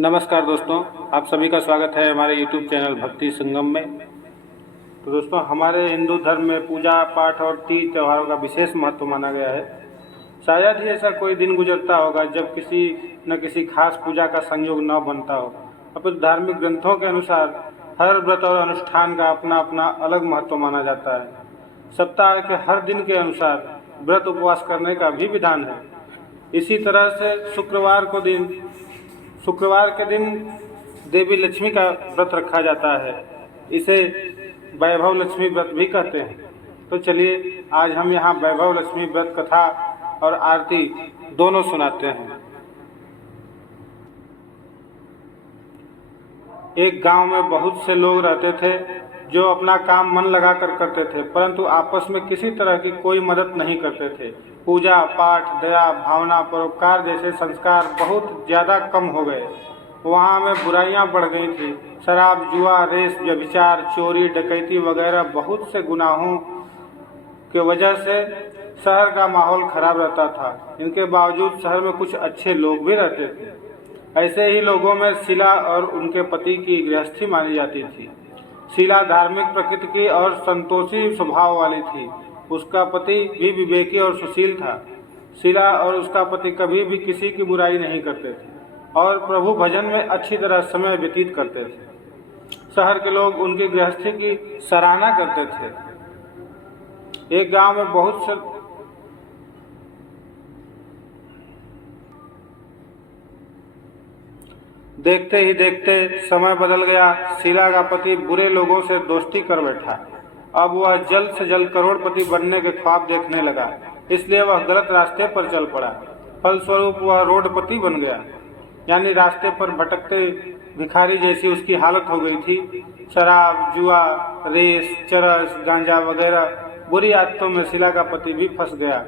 नमस्कार दोस्तों, आप सभी का स्वागत है हमारे YouTube चैनल भक्ति संगम में। तो दोस्तों, हमारे हिंदू धर्म में पूजा पाठ और तीज त्योहारों का विशेष महत्व माना गया है। शायद ही ऐसा कोई दिन गुजरता होगा जब किसी न किसी खास पूजा का संयोग न बनता हो। अब धार्मिक ग्रंथों के अनुसार हर व्रत और अनुष्ठान का अपना अपना अलग महत्व माना जाता है। सप्ताह के हर दिन के अनुसार व्रत उपवास करने का भी विधान है। इसी तरह से शुक्रवार के दिन देवी लक्ष्मी का व्रत रखा जाता है। इसे वैभव लक्ष्मी व्रत भी कहते हैं। तो चलिए, आज हम यहाँ वैभव लक्ष्मी व्रत कथा और आरती दोनों सुनाते हैं। एक गांव में बहुत से लोग रहते थे जो अपना काम मन लगाकर करते थे, परंतु आपस में किसी तरह की कोई मदद नहीं करते थे। पूजा पाठ, दया भावना, परोपकार जैसे संस्कार बहुत ज़्यादा कम हो गए। वहाँ में बुराइयाँ बढ़ गई थी। शराब, जुआ, रेस, व्यभिचार, चोरी, डकैती वगैरह बहुत से गुनाहों के वजह से शहर का माहौल खराब रहता था। इनके बावजूद शहर में कुछ अच्छे लोग भी रहते थे। ऐसे ही लोगों में शीला और उनके पति की गृहस्थी मानी जाती थी। शीला धार्मिक प्रकृति की और संतोषी स्वभाव वाली थी। उसका पति भी विवेकी और सुशील था। शीला और उसका पति कभी भी किसी की बुराई नहीं करते थे और प्रभु भजन में अच्छी तरह समय व्यतीत करते थे। शहर के लोग उनकी गृहस्थी की सराहना करते थे। एक गांव में बहुत से देखते ही देखते समय बदल गया। शीला का पति बुरे लोगों से दोस्ती कर बैठा। अब वह जल्द से जल्द करोड़पति बनने के ख्वाब देखने लगा, इसलिए वह गलत रास्ते पर चल पड़ा। फलस्वरूप वह रोडपति बन गया, यानी रास्ते पर भटकते भिखारी जैसी उसकी हालत हो गई थी। शराब, जुआ, रेस, चरस, गांजा वगैरह बुरी आदतों में शीला का पति भी फंस गया।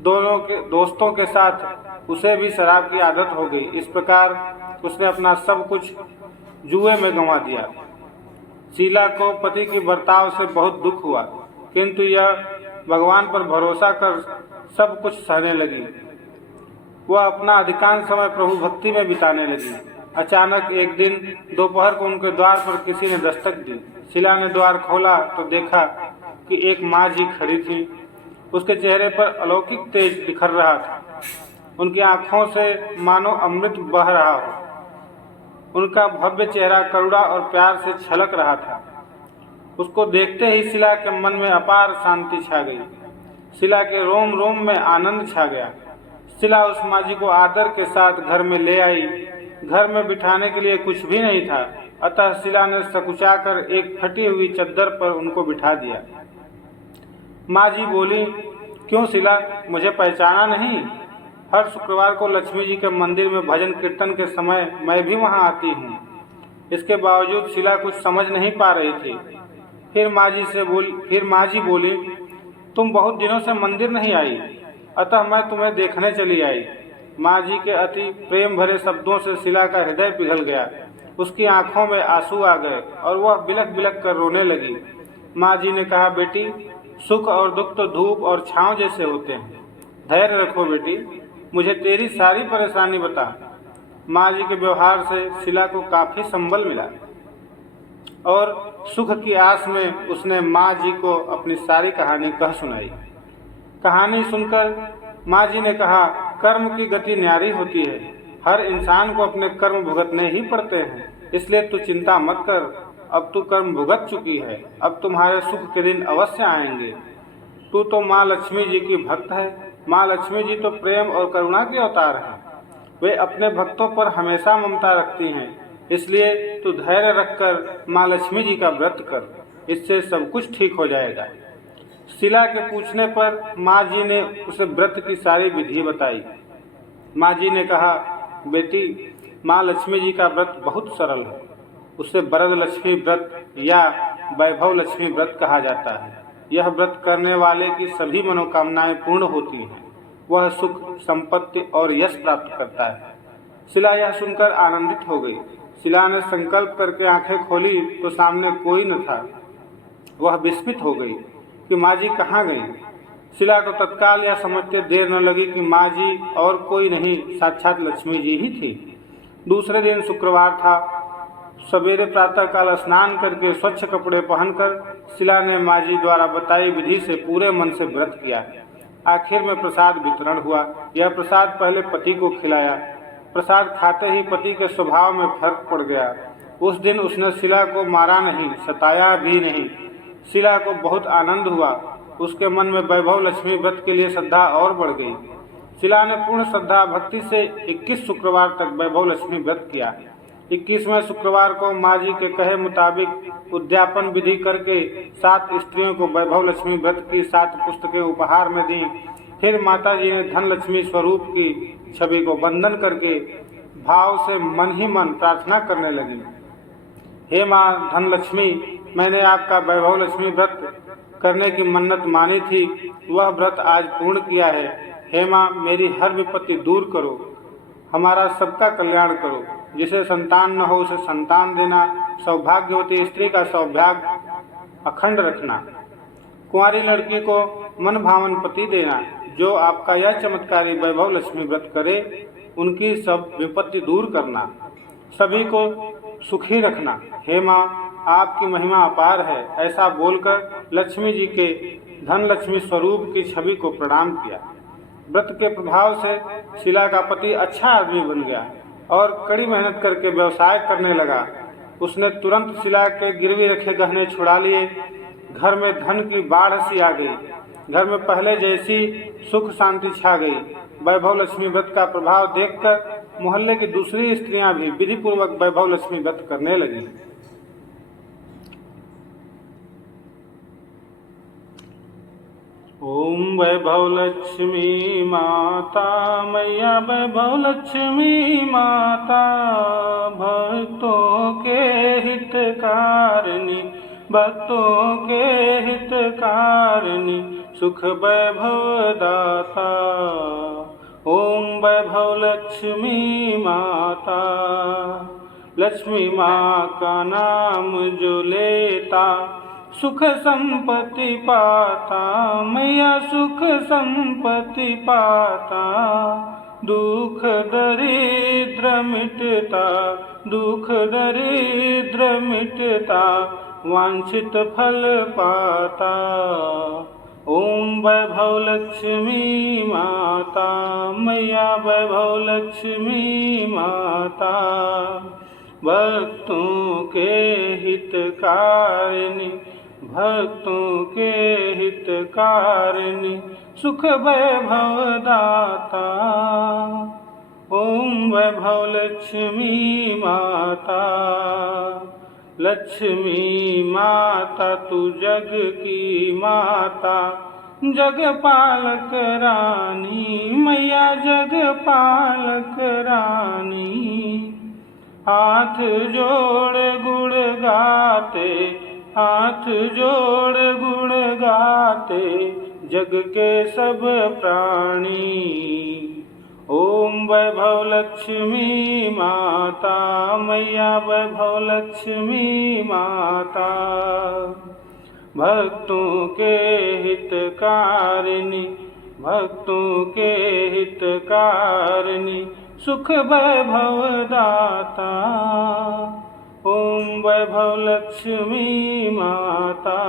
दोनों के दोस्तों के साथ उसे भी शराब की आदत हो गई। इस प्रकार उसने अपना सब कुछ जुए में गंवा दिया। शीला को पति के बर्ताव से बहुत दुख हुआ, किंतु यह भगवान पर भरोसा कर सब कुछ सहने लगी। वह अपना अधिकांश समय प्रभु भक्ति में बिताने लगी। अचानक एक दिन दोपहर को उनके द्वार पर किसी ने दस्तक दी। शीला ने द्वार खोला तो देखा कि एक माँ जी खड़ी थी। उसके चेहरे पर अलौकिक तेज बिखर रहा था। उनकी आंखों से मानो अमृत बह रहा हो। उनका भव्य चेहरा करुणा और प्यार से छलक रहा था। उसको देखते ही शीला के मन में अपार शांति छा गई। शीला के रोम रोम में आनंद छा गया। शीला उस माँ जी को आदर के साथ घर में ले आई। घर में बिठाने के लिए कुछ भी नहीं था, अतः शीला ने सकुचाकर एक फटी हुई चद्दर पर उनको बिठा दिया। माँ जी बोली, क्यों शीला, मुझे पहचाना नहीं? हर शुक्रवार को लक्ष्मी जी के मंदिर में भजन कीर्तन के समय मैं भी वहाँ आती हूँ। इसके बावजूद शीला कुछ समझ नहीं पा रही थी। फिर माँ जी बोली, तुम बहुत दिनों से मंदिर नहीं आई, अतः मैं तुम्हें देखने चली आई। माँ जी के अति प्रेम भरे शब्दों से शीला का हृदय पिघल गया। उसकी आंखों में आंसू आ गए और वह बिलख बिलख कर रोने लगी। माँ जी ने कहा, बेटी, सुख और दुख तो धूप और छांव जैसे होते हैं। धैर्य रखो बेटी, मुझे तेरी सारी परेशानी बता। माँ जी के व्यवहार से शीला को काफी संबल मिला और सुख की आस में उसने माँ जी को अपनी सारी कहानी कह सुनाई। कहानी सुनकर माँ जी ने कहा, कर्म की गति न्यारी होती है। हर इंसान को अपने कर्म भुगतने ही पड़ते हैं, इसलिए तू चिंता मत कर। अब तू कर्म भुगत चुकी है, अब तुम्हारे सुख के दिन अवश्य आएंगे। तू तो माँ लक्ष्मी जी की भक्त है। माँ लक्ष्मी जी तो प्रेम और करुणा के अवतार हैं। वे अपने भक्तों पर हमेशा ममता रखती हैं, इसलिए तू धैर्य रखकर माँ लक्ष्मी जी का व्रत कर, इससे सब कुछ ठीक हो जाएगा। शीला के पूछने पर माँ जी ने उसे व्रत की सारी विधि बताई। माँ जी ने कहा, बेटी, माँ लक्ष्मी जी का व्रत बहुत सरल है। उसे वरद लक्ष्मी व्रत या वैभव लक्ष्मी व्रत कहा जाता है। यह व्रत करने वाले की सभी मनोकामनाएं पूर्ण होती हैं। वह सुख, संपत्ति और यश प्राप्त करता है। शीला यह सुनकर आनंदित हो गई। शीला ने संकल्प करके आंखें खोली तो सामने कोई न था। वह विस्मित हो गई कि माँ जी कहाँ गई। शीला को तत्काल यह समझते देर न लगी कि माँ जी और कोई नहीं, साक्षात लक्ष्मी जी ही थी। दूसरे दिन शुक्रवार था। सवेरे प्रातःकाल स्नान करके स्वच्छ कपड़े पहनकर शिला ने माँ जी द्वारा बताई विधि से पूरे मन से व्रत किया। आखिर में प्रसाद वितरण हुआ। यह प्रसाद पहले पति को खिलाया। प्रसाद खाते ही पति के स्वभाव में फर्क पड़ गया। उस दिन उसने शिला को मारा नहीं, सताया भी नहीं। शिला को बहुत आनंद हुआ। उसके मन में वैभव लक्ष्मी व्रत के लिए श्रद्धा और बढ़ गई। शिला ने पूर्ण श्रद्धा भक्ति से 21 शुक्रवार तक वैभव लक्ष्मी व्रत किया। 21वें शुक्रवार को माँ जी के कहे मुताबिक उद्यापन विधि करके 7 स्त्रियों को वैभव लक्ष्मी व्रत की 7 पुस्तकें उपहार में दी। फिर माता जी ने धन लक्ष्मी स्वरूप की छवि को वंदन करके भाव से मन ही मन प्रार्थना करने लगी। हे माँ धन लक्ष्मी, मैंने आपका वैभव लक्ष्मी व्रत करने की मन्नत मानी थी, वह व्रत आज पूर्ण किया है। हे माँ, मेरी हर विपत्ति दूर करो, हमारा सबका कल्याण करो। जिसे संतान न हो उसे संतान देना, सौभाग्यवती स्त्री का सौभाग्य अखंड रखना, कुंवारी लड़की को मन भावन पति देना। जो आपका यह चमत्कारी वैभव लक्ष्मी व्रत करे उनकी सब विपत्ति दूर करना, सभी को सुखी रखना। हे माँ, आपकी महिमा अपार है। ऐसा बोलकर लक्ष्मी जी के धन लक्ष्मी स्वरूप की छवि को प्रणाम किया। व्रत के प्रभाव से शिला का पति अच्छा आदमी बन गया और कड़ी मेहनत करके व्यवसाय करने लगा। उसने तुरंत शिला के गिरवी रखे गहने छुड़ा लिए। घर में धन की बाढ़ सी आ गई। घर में पहले जैसी सुख शांति छा गई। वैभव लक्ष्मी व्रत का प्रभाव देखकर मोहल्ले की दूसरी स्त्रियां भी विधि पूर्वक वैभव लक्ष्मी व्रत करने लगी। ओम वैभव लक्ष्मी माता मैया वैभव लक्ष्मी माता, भक्तों के हितकारिणी, भक्तों के हितकारिणी, सुख वैभव दाता। ओम वैभव लक्ष्मी माता। लक्ष्मी माँ का नाम जो लेता सुख संपत्ति पाता, मैया सुख संपत्ति पाता। दुख दरिद्र मिटता, दुख दरिद्र मिटता, वांछित फल पाता। ओम वैभव लक्ष्मी माता मैया वैभव लक्ष्मी माता, भक्तों के हितकारिणी, भक्तों के हितकारिणी, सुख वैभव दाता। ओम वैभव लक्ष्मी माता। लक्ष्मी माता तू जग की माता, जग पालक रानी, मैया जग पालक रानी। हाथ जोड़ गुण गाते, हाथ जोड़ गुण गाते, जग के सब प्राणी। ओम वैभव लक्ष्मी माता मैया वैभव लक्ष्मी माता, भक्तों के हितकारिणी, भक्तों के हितकारिणी, सुख वैभव दाता। ओम वैभव लक्ष्मी माता।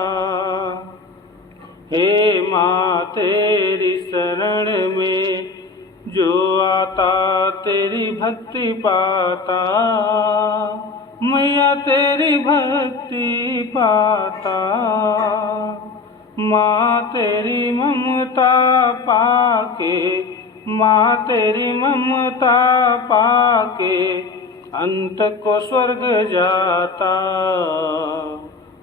हे माँ तेरी शरण में जो आता तेरी भक्ति पाता, मैया तेरी भक्ति पाता। माँ तेरी ममता पाके, माँ तेरी ममता पाके, अंत को स्वर्ग जाता।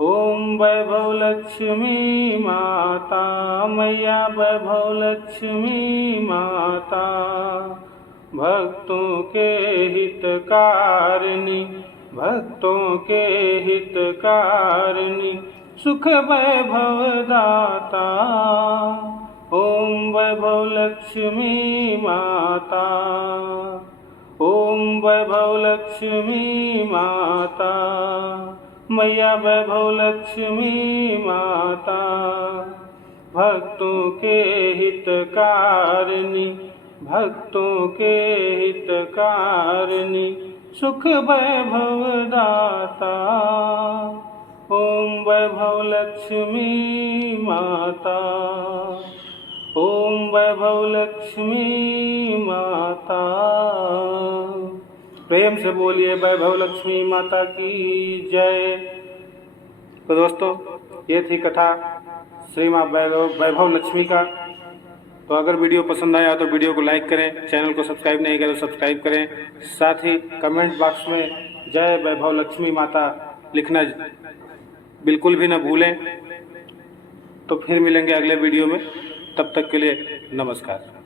ओम वैभव लक्ष्मी माता मैया वैभव लक्ष्मी माता, भक्तों के हितकारिणी, भक्तों के हितकारिणी, सुख वैभव दाता। ओम वैभव लक्ष्मी माता। ओम वैभव लक्ष्मी माता मैया वैभव लक्ष्मी माता, भक्तों के हितकारिणी, भक्तों के हितकारिणी, सुख वैभव दाता। ओम वैभव लक्ष्मी माता, ओम वैभव लक्ष्मी माता। प्रेम से बोलिए वैभव लक्ष्मी माता की जय। तो दोस्तों, ये थी कथा श्री माँ वैभव लक्ष्मी का। तो अगर वीडियो पसंद आया तो वीडियो को लाइक करें, चैनल को सब्सक्राइब नहीं करें तो सब्सक्राइब करें। साथ ही कमेंट बॉक्स में जय वैभव लक्ष्मी माता लिखना बिल्कुल भी न भूलें। तो फिर मिलेंगे अगले वीडियो में, तब तक के लिए नमस्कार।